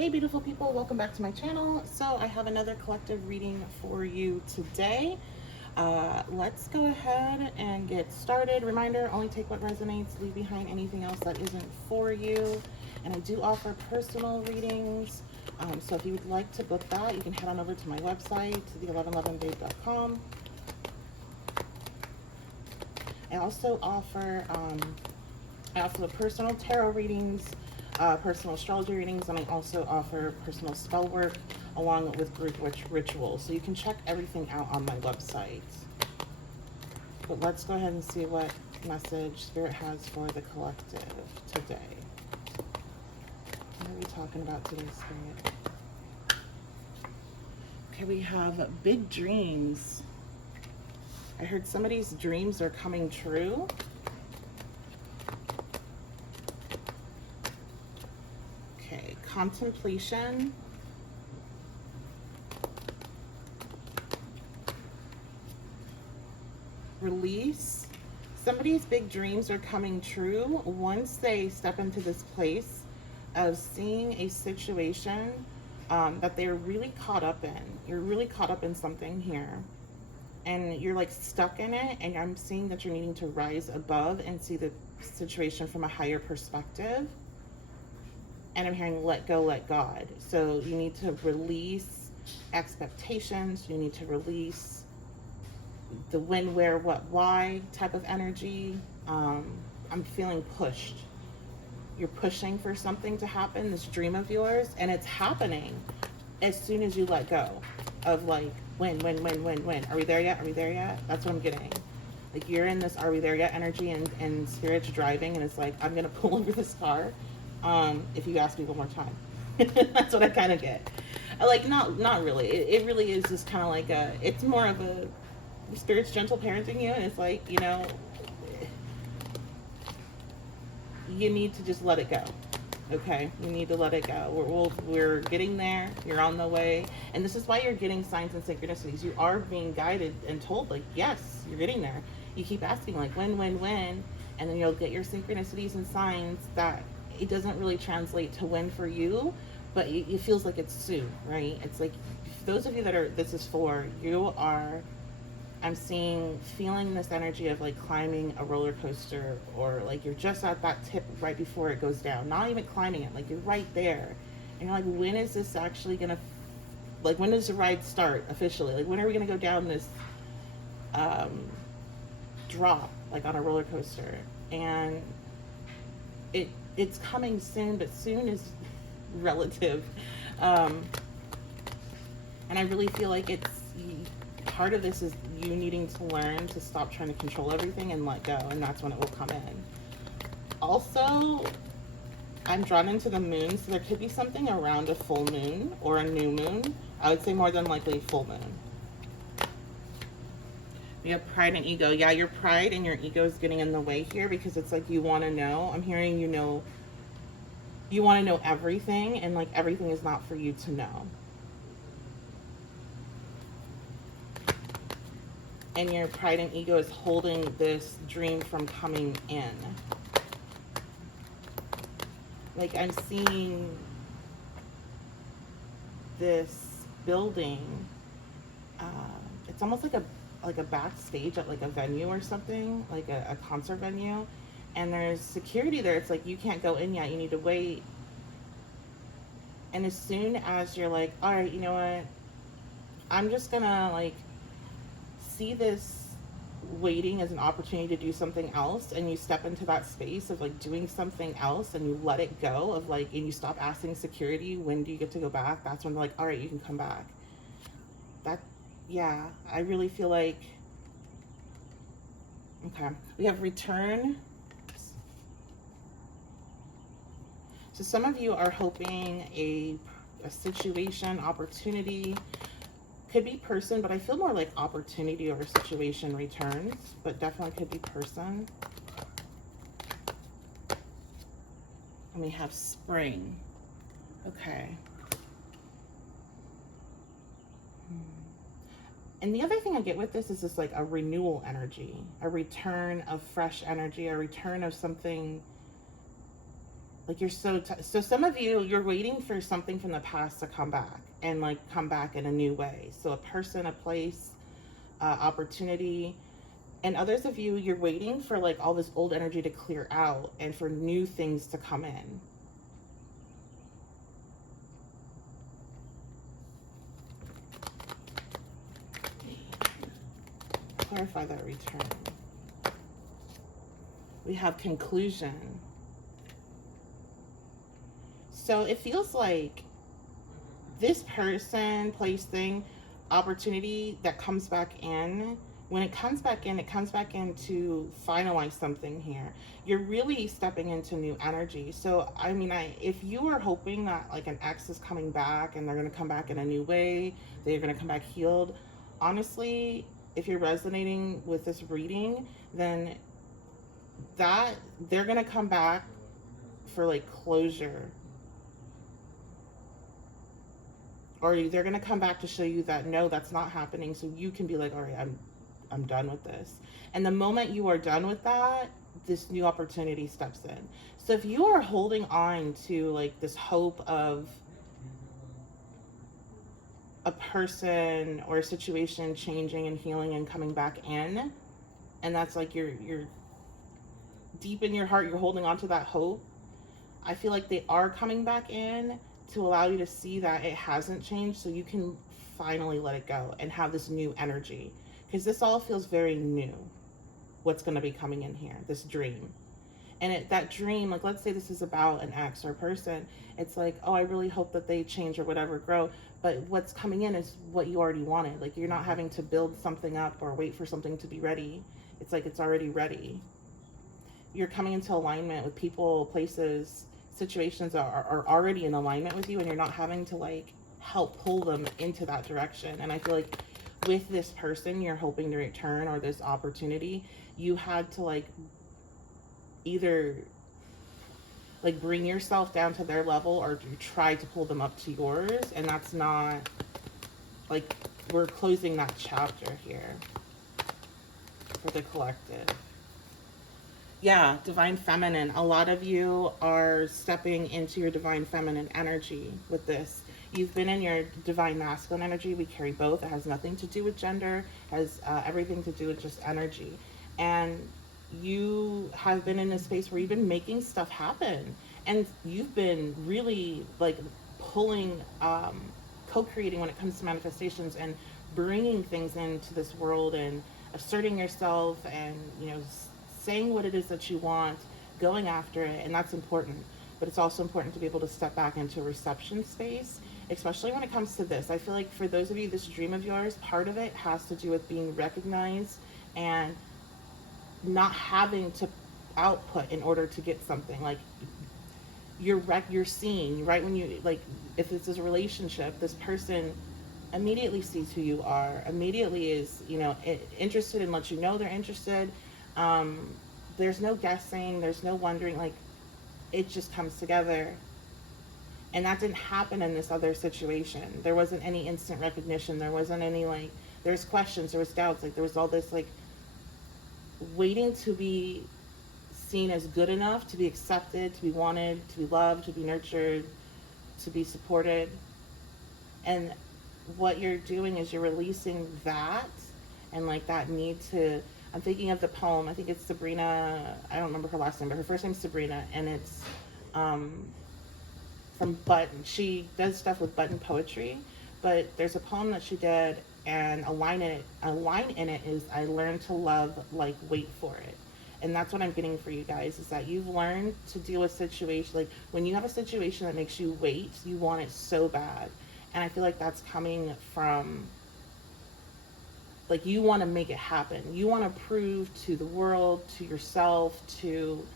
Hey beautiful people, welcome back to my channel. So I have another collective reading for you today. Let's go ahead and get started. Reminder, only take what resonates, leave behind anything else that isn't for you. And I do offer personal readings. So if you would like to book that, you can head on over to my website, to the1111babe.com. I also offer personal tarot readings, personal astrology readings, and I also offer personal spell work along with group rituals. So you can check everything out on my website. But let's go ahead and see what message Spirit has for the collective today. What are we talking about today, Spirit? Okay, we have big dreams. I heard somebody's dreams are coming true. Okay, contemplation. Release. Somebody's big dreams are coming true once they step into this place of seeing a situation that they're really caught up in. You're really caught up in something here. And you're like stuck in it, and I'm seeing that you're needing to rise above and see the situation from a higher perspective. And I'm hearing let go, let God. So you need to release expectations. You need to release the when, where, what, why type of energy. I'm feeling pushed. You're pushing for something to happen, this dream of yours, and it's happening as soon as you let go of like, when. Are we there yet? Are we there yet? That's what I'm getting. Like you're in this are we there yet energy, and Spirit's driving, and it's like, I'm going to pull over this car if you ask me one more time. That's what I kind of get. Like, not really. It really is just kind of like it's more of a Spirit's gentle parenting you, and it's like, you know, you need to just let it go. Okay, you need to let it go. We're getting there. You're on the way, and this is why you're getting signs and synchronicities. You are being guided and told, like, yes, you're getting there. You keep asking, like, when, and then you'll get your synchronicities and signs that it doesn't really translate to when for you, but it feels like it's soon, right? It's like those of you that are this is for, you are. I'm feeling this energy of like climbing a roller coaster, or like you're just at that tip right before it goes down. Not even climbing it, like you're right there. And you're like, when is this actually gonna, like, when does the ride start officially? Like, when are we gonna go down this drop, like on a roller coaster? And it's coming soon, but soon is relative. And I really feel like part of this is you needing to learn to stop trying to control everything and let go, and that's when it will come in. Also, I'm drawn into the moon, so there could be something around a full moon or a new moon. I would say more than likely full moon. We have pride and ego. Yeah, your pride and your ego is getting in the way here, because it's like you want to know. I'm hearing you want to know everything, and like everything is not for you to know. And your pride and ego is holding this dream from coming in. Like, I'm seeing this building. It's almost like a backstage at like a venue or something, like a concert venue. And there's security there. It's like, you can't go in yet. You need to wait. And as soon as you're like, all right, you know what? I'm just gonna like see this waiting as an opportunity to do something else, and you step into that space of like doing something else, and you let it go of like, and you stop asking security, when do you get to go back? That's when they're like, all right, you can come back. Yeah, I really feel like, okay, we have return. So some of you are hoping a situation, opportunity, could be person, but I feel more like opportunity or situation returns, but definitely could be person. And we have spring. Okay. And the other thing I get with this is just like a renewal energy, a return of fresh energy, a return of something Like you're so some of you, you're waiting for something from the past to come back and like come back in a new way. So a person, a place, opportunity. And others of you, you're waiting for like all this old energy to clear out and for new things to come in. Clarify that return. We have conclusion. So it feels like this person, place, thing, opportunity that comes back in, when it comes back in, it comes back in to finalize something here. You're really stepping into new energy. So, I mean, if you are hoping that like an ex is coming back and they're going to come back in a new way, they're going to come back healed, honestly, if you're resonating with this reading, then that they're going to come back for like closure. Or they're going to come back to show you that no, that's not happening, so you can be like, all right, I'm done with this. And the moment you are done with that, this new opportunity steps in. So if you are holding on to like this hope of a person or a situation changing and healing and coming back in, and that's like you're deep in your heart, you're holding on to that hope, I feel like they are coming back in to allow you to see that it hasn't changed, so you can finally let it go and have this new energy. Because this all feels very new, what's going to be coming in here, this dream. And that dream, like let's say this is about an ex or person, it's like, oh, I really hope that they change or whatever, grow. But what's coming in is what you already wanted. Like you're not having to build something up or wait for something to be ready. It's like it's already ready. You're coming into alignment with people, places, situations are already in alignment with you, and you're not having to like help pull them into that direction. And I feel like with this person you're hoping to return or this opportunity, you had to like either like bring yourself down to their level or try to pull them up to yours, and that's not like, we're closing that chapter here for the collective. Yeah, divine feminine. A lot of you are stepping into your divine feminine energy with this. You've been in your divine masculine energy. We carry both. It has nothing to do with gender. It has everything to do with just energy. And you have been in a space where you've been making stuff happen. And you've been really like pulling, co-creating when it comes to manifestations and bringing things into this world and asserting yourself and, you know, saying what it is that you want, going after it, and that's important. But it's also important to be able to step back into a reception space, especially when it comes to this. I feel like for those of you, this dream of yours, part of it has to do with being recognized and not having to output in order to get something. Like you're seeing, right? When you, like, if it's a relationship, this person immediately sees who you are, immediately is, you know, interested and lets you know they're interested. There's no guessing, there's no wondering, like it just comes together. And that didn't happen in this other situation. There wasn't any instant recognition. There wasn't any like, there's questions, there was doubts, like there was all this like waiting to be seen as good enough, to be accepted, to be wanted, to be loved, to be nurtured, to be supported. And what you're doing is you're releasing that and like that need to, I'm thinking of the poem, I think it's Sabrina, I don't remember her last name, but her first name's Sabrina, and it's from Button. She does stuff with Button poetry, but there's a poem that she did, and a line in it is, I learned to love like wait for it. And that's what I'm getting for you guys, is that you've learned to deal with situations, like when you have a situation that makes you wait, you want it so bad. And I feel like that's coming from, like, you want to make it happen. You want to prove to the world, to yourself, to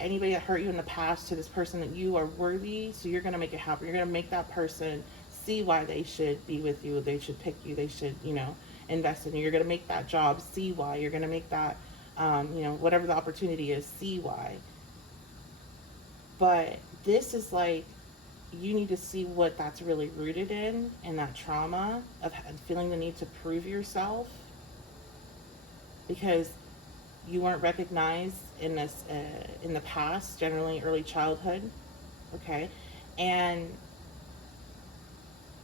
anybody that hurt you in the past, to this person, that you are worthy. So you're going to make it happen. You're going to make that person see why they should be with you. They should pick you. They should, you know, invest in you. You're going to make that job see why. You're going to make that, you know, whatever the opportunity is, see why. But this is like, you need to see what that's really rooted in that trauma of feeling the need to prove yourself because you weren't recognized in the past, generally early childhood. Okay, and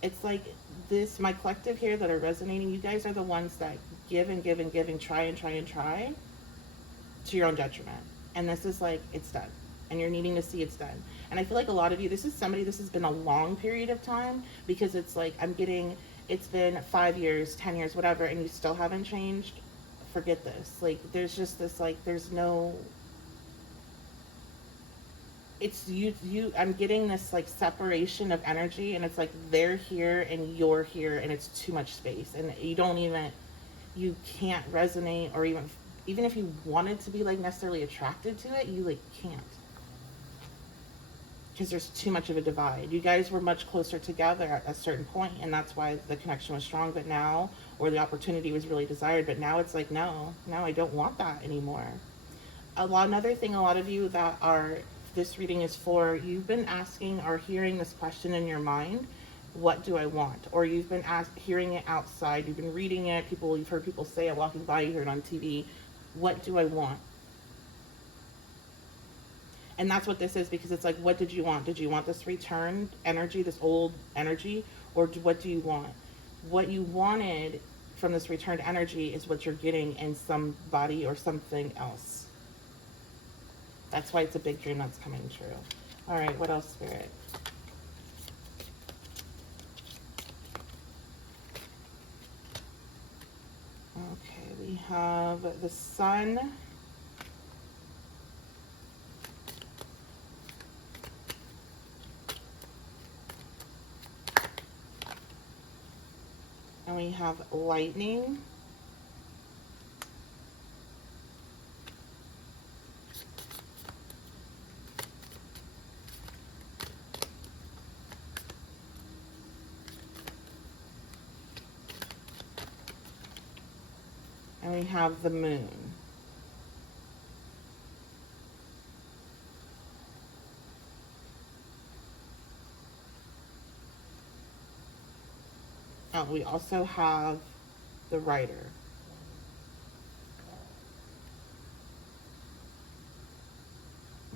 it's like this, my collective here that are resonating, you guys are the ones that give and give and give and try and try and try to your own detriment. And this is like, it's done. And you're needing to see it's done. And I feel like a lot of you, this has been a long period of time, because it's like, it's been 5 years, 10 years, whatever, and you still haven't changed. Forget this. Like, there's just this, like, there's no, it's I'm getting this like separation of energy, and it's like they're here and you're here, and it's too much space, and you can't resonate, or even if you wanted to be like necessarily attracted to it, you like can't, because there's too much of a divide. You guys were much closer together at a certain point, and that's why the connection was strong, but now, or the opportunity was really desired, but now it's like, no, I don't want that anymore. Another thing, a lot of you that are, this reading is for, you've been asking or hearing this question in your mind, what do I want? Or you've been hearing it outside, you've been reading it, you've heard people say it walking by, you heard it on TV, what do I want? And that's what this is, because it's like, what did you want? Did you want this returned energy, this old energy, or what do you want? What you wanted from this returned energy is what you're getting in somebody or something else. That's why it's a big dream that's coming true. All right, what else, Spirit? Okay, we have the Sun. And we have Lightning. And we have the Moon. We also have the Rider.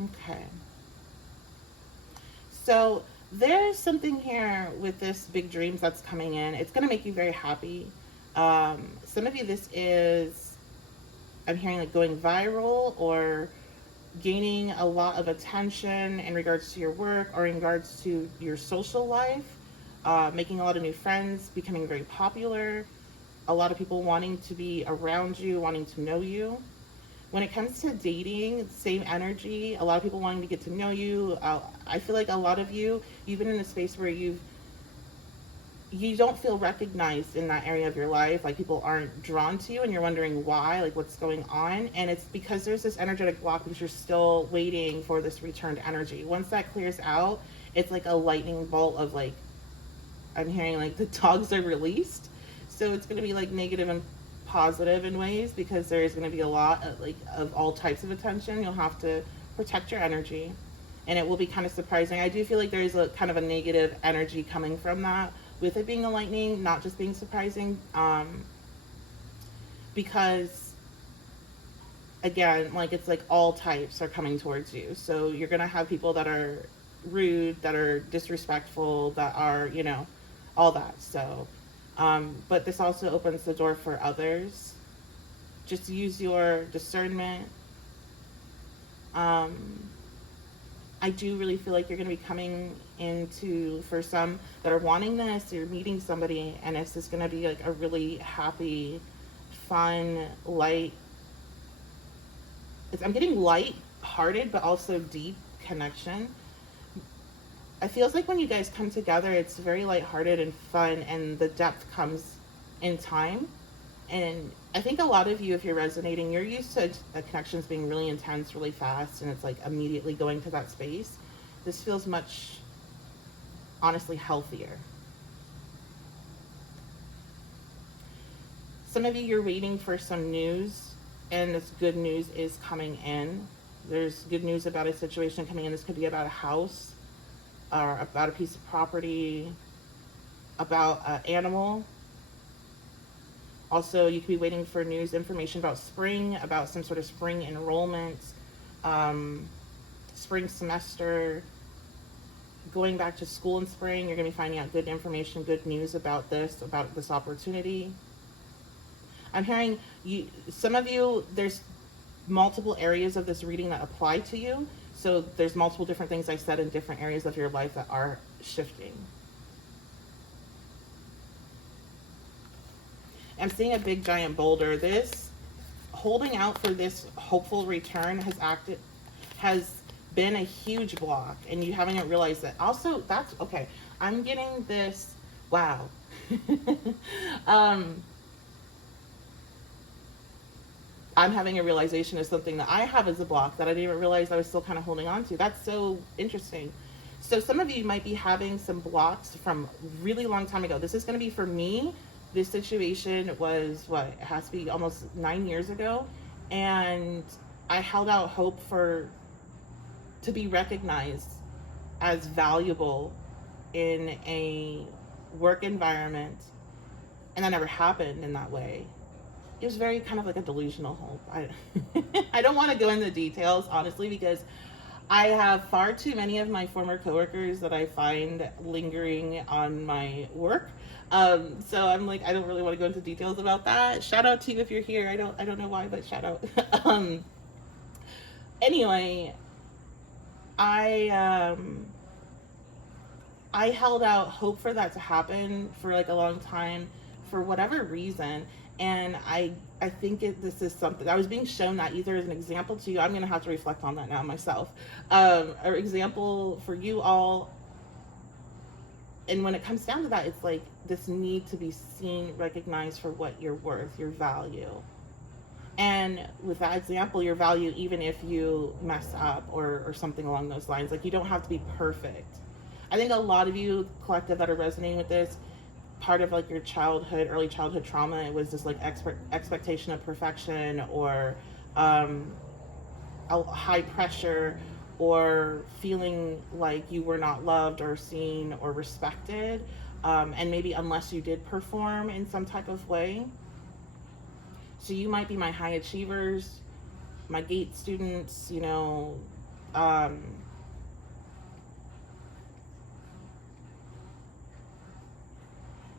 Okay. So there's something here with this big dreams that's coming in. It's going to make you very happy. Some of you, this is, I'm hearing like going viral, or gaining a lot of attention in regards to your work, or in regards to your social life, making a lot of new friends, becoming very popular, a lot of people wanting to be around you, wanting to know you. When it comes to dating, same energy, a lot of people wanting to get to know you. I feel like a lot of you've been in a space where you don't feel recognized in that area of your life. Like, people aren't drawn to you, and you're wondering why, like what's going on. And it's because there's this energetic block, because you're still waiting for this returned energy. Once that clears out, it's like a lightning bolt of, like, I'm hearing like the dogs are released. So it's going to be like negative and positive in ways, because there is going to be a lot of, like, of all types of attention. You'll have to protect your energy, and it will be kind of surprising. I do feel like there is a kind of a negative energy coming from that, with it being a lightning, not just being surprising, because again, like, it's like all types are coming towards you. So you're going to have people that are rude, that are disrespectful, that are, you know, all that. So but this also opens the door for others. Just use your discernment. I do really feel like you're going to be coming into, for some that are wanting this, you're meeting somebody, and it's just going to be like a really happy, fun, light. I'm getting light-hearted, but also deep connection. It feels like when you guys come together, it's very lighthearted and fun, and the depth comes in time. And I think a lot of you, if you're resonating, you're used to the connections being really intense, really fast, and it's like immediately going to that space. This feels much, honestly, healthier. Some of you, you're waiting for some news, and this good news is coming in. There's good news about a situation coming in. This could be about a house, or about a piece of property, about an animal. Also, you could be waiting for news, information about spring, about some sort of spring enrollment, um, spring semester, going back to school in spring. You're going to be finding out good information, good news about this opportunity. I'm hearing you, some of you, there's multiple areas of this reading that apply to you. So there's multiple different things I said in different areas of your life that are shifting. I'm seeing a big giant boulder. This holding out for this hopeful return has been a huge block, and you haven't realized that. Also, that's okay. I'm getting this. Wow. I'm having a realization of something that I have as a block that I didn't even realize I was still kind of holding on to. That's so interesting. So some of you might be having some blocks from really long time ago. This is going to be for me. This situation was what? It has to be almost 9 years ago. And I held out hope to be recognized as valuable in a work environment. And that never happened in that way. It was very kind of like a delusional hope. I don't want to go into details, honestly, because I have far too many of my former coworkers that I find lingering on my work. So I'm like, I don't really want to go into details about that. Shout out to you if you're here. I don't know why, but shout out. Anyway, I held out hope for that to happen for like a long time for whatever reason. And I think this is something I was being shown that either as an example to you. I'm going to have to reflect on that now myself. Or example for you all. And when it comes down to that, it's like this need to be seen, recognized for what you're worth, your value. And with that example, your value, even if you mess up or something along those lines, like you don't have to be perfect. I think a lot of you collective that are resonating with this, part of like your early childhood trauma, it was this like expectation of perfection, or a high pressure, or feeling like you were not loved or seen or respected, and maybe unless you did perform in some type of way. So you might be my high achievers, my GATE students,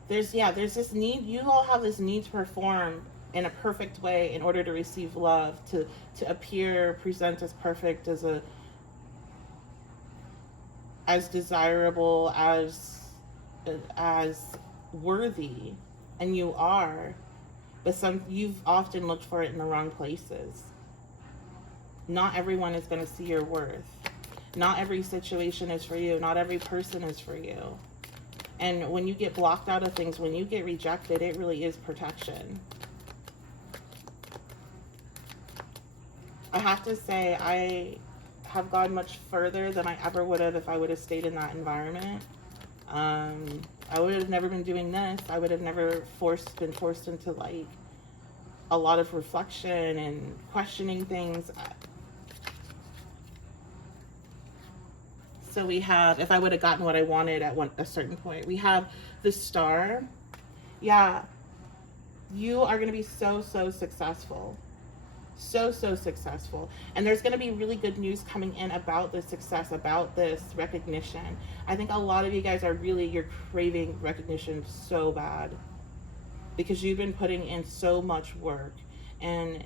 there's this need. You all have this need to perform in a perfect way in order to receive love, to appear, present as perfect, as desirable, as worthy, and you are. But you've often looked for it in the wrong places. Not everyone is going to see your worth. Not every situation is for you. Not every person is for you. And when you get blocked out of things, when you get rejected, it really is protection. I have to say, I have gone much further than I ever would have if I would have stayed in that environment. I would have never been doing this. I would have never been forced into like a lot of reflection and questioning things. So we have, if I would have gotten what I wanted at a certain point, we have the star. Yeah, you are going to be so successful. So successful. And there's going to be really good news coming in about this success, about this recognition. I think a lot of you guys you're craving recognition so bad because you've been putting in so much work. And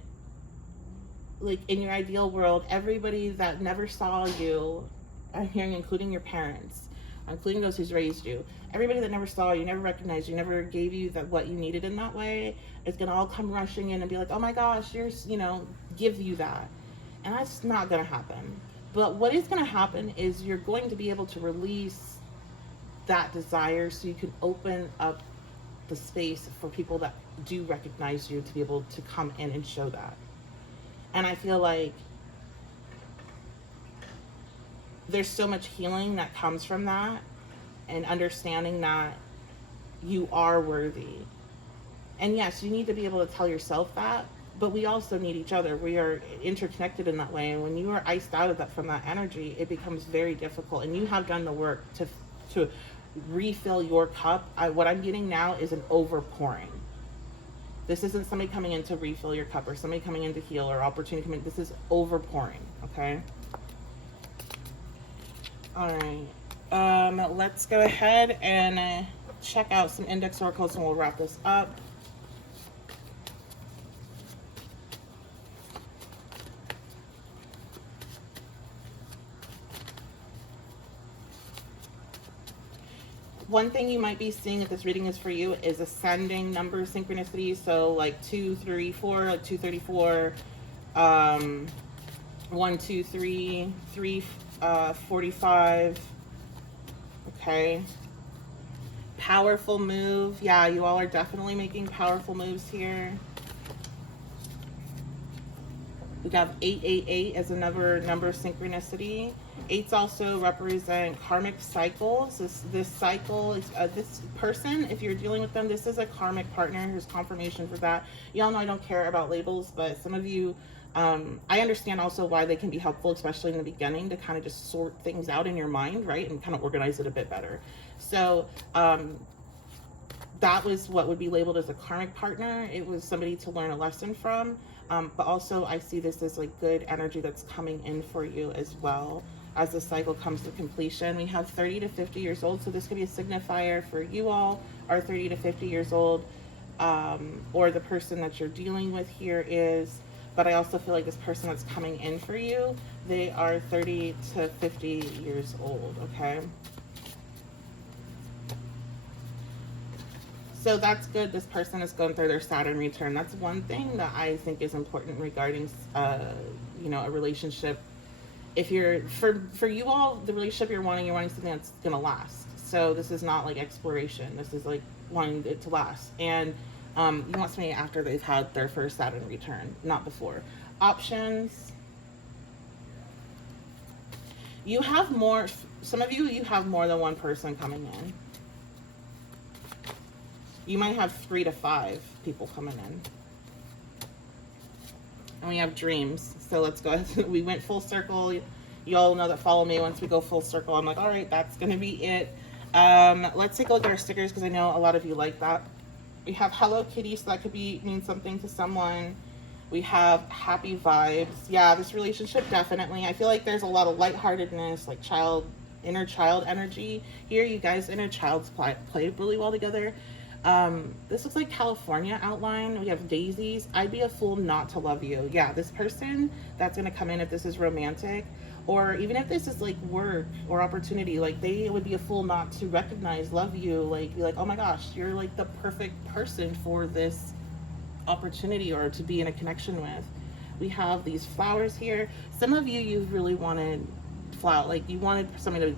like in your ideal world, everybody that never saw you, I'm hearing including your parents, including those who's raised you, everybody that never saw you, never recognized you, never gave you what you needed in that way, is going to all come rushing in and be like, oh my gosh, give you that. And that's not going to happen. But what is going to happen is you're going to be able to release that desire so you can open up the space for people that do recognize you to be able to come in and show that. And I feel like there's so much healing that comes from that, and understanding that you are worthy. And yes, you need to be able to tell yourself that, but we also need each other. We are interconnected in that way. And when you are iced out of from that energy, it becomes very difficult. And you have done the work to refill your cup. What I'm getting now is an overpouring. This isn't somebody coming in to refill your cup or somebody coming in to heal or opportunity coming. This is overpouring, okay? All right. Let's go ahead and check out some index oracles and we'll wrap this up. One thing you might be seeing if this reading is for you is ascending number synchronicity. So like 2, 3, 4, like 234, 1, 2, 3, 3, 45. Okay. Powerful move. Yeah, you all are definitely making powerful moves here. We have 888 as another number synchronicity. 8s also represent karmic cycles. This cycle is this person, if you're dealing with them, this is a karmic partner. Here's confirmation for that. Y'all know I don't care about labels, but some of you, I understand also why they can be helpful, especially in the beginning, to kind of just sort things out in your mind, right? And kind of organize it a bit better. So that was what would be labeled as a karmic partner. It was somebody to learn a lesson from. But also I see this as like good energy that's coming in for you as well as the cycle comes to completion. We have 30 to 50 years old. So this could be a signifier for you all are 30 to 50 years old, or the person that you're dealing with here is, but I also feel like this person that's coming in for you, they are 30 to 50 years old, okay? So that's good. This person is going through their Saturn return. That's one thing that I think is important regarding, you know, a relationship. If you're, for you all, the relationship you're wanting something that's going to last. So this is not like exploration. This is like wanting it to last. And you want somebody after they've had their first Saturn return, not before. Options. You have more, some of you have more than one person coming in. You might have 3 to 5 people coming in. And we have dreams. So let's go ahead. We went full circle. You all know that follow me. Once we go full circle, I'm like, all right, that's going to be it. Let's take a look at our stickers because I know a lot of you like that. We have Hello Kitty, so that could mean something to someone. We have happy vibes. Yeah, this relationship definitely. I feel like there's a lot of lightheartedness, like inner child energy here. You guys, inner childs play really well together. This looks like California outline. We have daisies. I'd be a fool not to love you. Yeah, this person that's going to come in, if this is romantic, or even if this is like work or opportunity, like they would be a fool not to recognize, love you, like be like, oh my gosh, you're like the perfect person for this opportunity or to be in a connection with. We have these flowers here. Some of you really wanted like you wanted somebody to,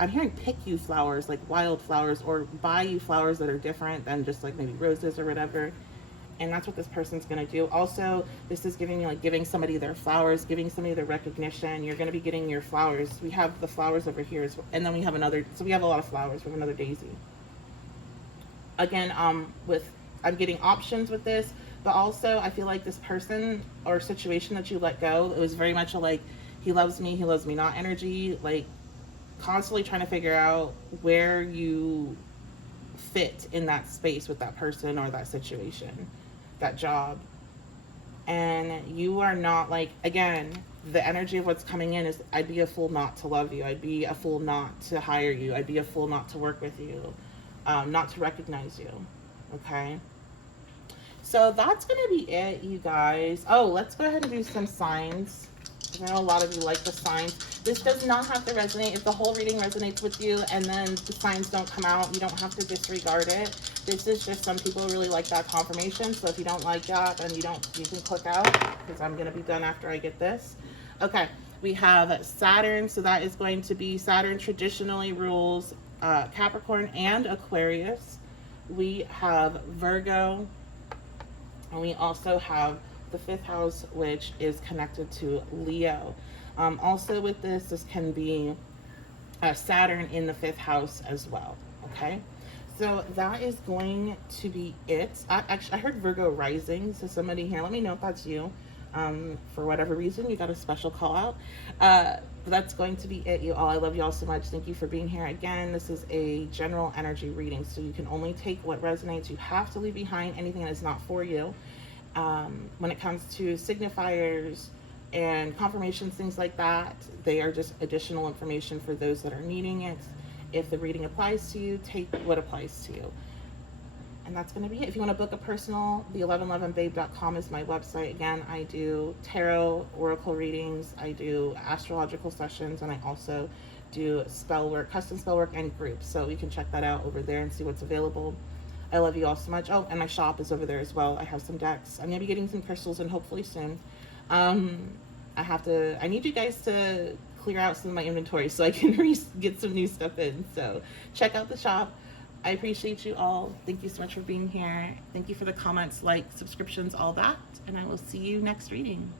I'm hearing pick you flowers, like wild flowers, or buy you flowers that are different than just like maybe roses or whatever. And that's what this person's going to do. Also, this is giving me like giving somebody their flowers, giving somebody their recognition. You're going to be getting your flowers. We have the flowers over here as well. And then we have another, so we have a lot of flowers. We have another daisy. Again, I'm getting options with this, but also I feel like this person or situation that you let go, it was very much a like, he loves me not energy, like constantly trying to figure out where you fit in that space with that person or that situation, that job. And you are not like, again, the energy of what's coming in is, I'd be a fool not to love you. I'd be a fool not to hire you. I'd be a fool not to work with you, not to recognize you. Okay. So that's going to be it, you guys. Oh, let's go ahead and do some signs. I know a lot of you like the signs. This does not have to resonate. If the whole reading resonates with you and then the signs don't come out, you don't have to disregard it. This is just, some people really like that confirmation. So if you don't like that, then you can click out, because I'm going to be done after I get this. Okay, we have Saturn. So that is going to be, Saturn traditionally rules Capricorn and Aquarius. We have Virgo, and we also have the 5th house, which is connected to Leo. Also with this can be Saturn in the 5th house as well. Okay, so that is going to be it. I heard Virgo rising, so somebody here, let me know if that's you. For whatever reason, you got a special call out. But that's going to be it, you all. I love you all so much. Thank you for being here. Again, this is a general energy reading, so you can only take what resonates. You have to leave behind anything that is not for you. When it comes to signifiers and confirmations, things like that, they are just additional information for those that are needing it. If the reading applies to you, take what applies to you. And that's going to be it. If you want to book a personal, the 1111babe.com is my website. Again, I do tarot, oracle readings, I do astrological sessions, and I also do spell work, custom spell work, and groups. So you can check that out over there and see what's available. I love you all so much. Oh, and my shop is over there as well. I have some decks. I'm going to be getting some crystals and hopefully soon. I need you guys to clear out some of my inventory so I can get some new stuff in. So check out the shop. I appreciate you all. Thank you so much for being here. Thank you for the comments, likes, subscriptions, all that. And I will see you next reading.